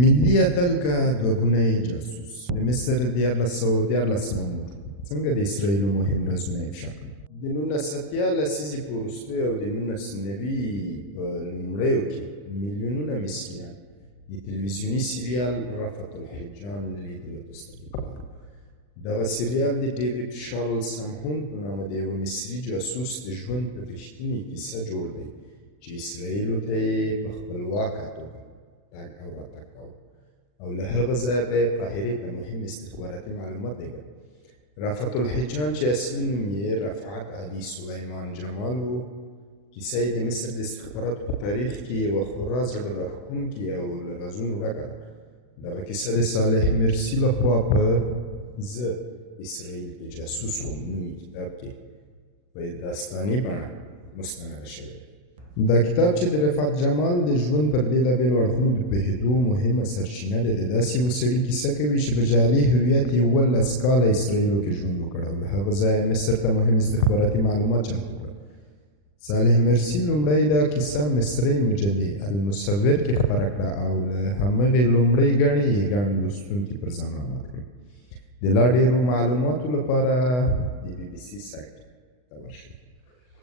ملي اتل که دوه ګونی جاسوس د مصر 1414 مامور څنګه د اسرائیلو مهم رازونه افشا کړل. د 1913 لسیزې په وروستیو او د 1990 په لومړیو کې میلیونونه مصریان د تلویزیوني سریال رأفت الهجان لیدلو ته ستړي کړل. دغه سریال د ډیویډ شارلز سامهون په نامه د یوه مصري جاسوس د ژوند په رښتینې کیسه جوړ دی چې اسرائیلو ته یې په خپلواکه توګه تګ او راتګ کاوه او له هغه ځایه به یې قاهرې ته مهم استخباراتي معلومات لیږل. رأفت الهجان چې اصلي نوم یې رفعت علي سلیمان جمال و، کیسه یې د مصر د استخباراتو په تاریخ کې یوه خورا زړه راښکونکې او له رازونو ډکه ده. دغه کیسه د صالح مرسي لخوا په زه اسرائیل کې جاسوس وم نومي کتاب کې په داستاني بڼه مستند شوی. دا کتاب چې د رفعت جمال د ژوند پر بېلابېلو اړخونو د پوهېدو مهمه سرچینه ده. د داسې یوه سړي کیسه کوي چې په جعلي هویت 11 کاله اسرائیلو کې ژوند وکړ او له هغه ځایه مصر ته مهم استخباراتي معلومات چمتو کړل. صالح مرسي لومړی دا کیسه مصري مجلې المصور کې خپره کړه او له همغې لومړۍ ګڼې یې ګڼ لوستونکي پر ځان رامات کړل. د لا ډېرو معلوماتو لپاره د BBC سایټ ته ورشئ.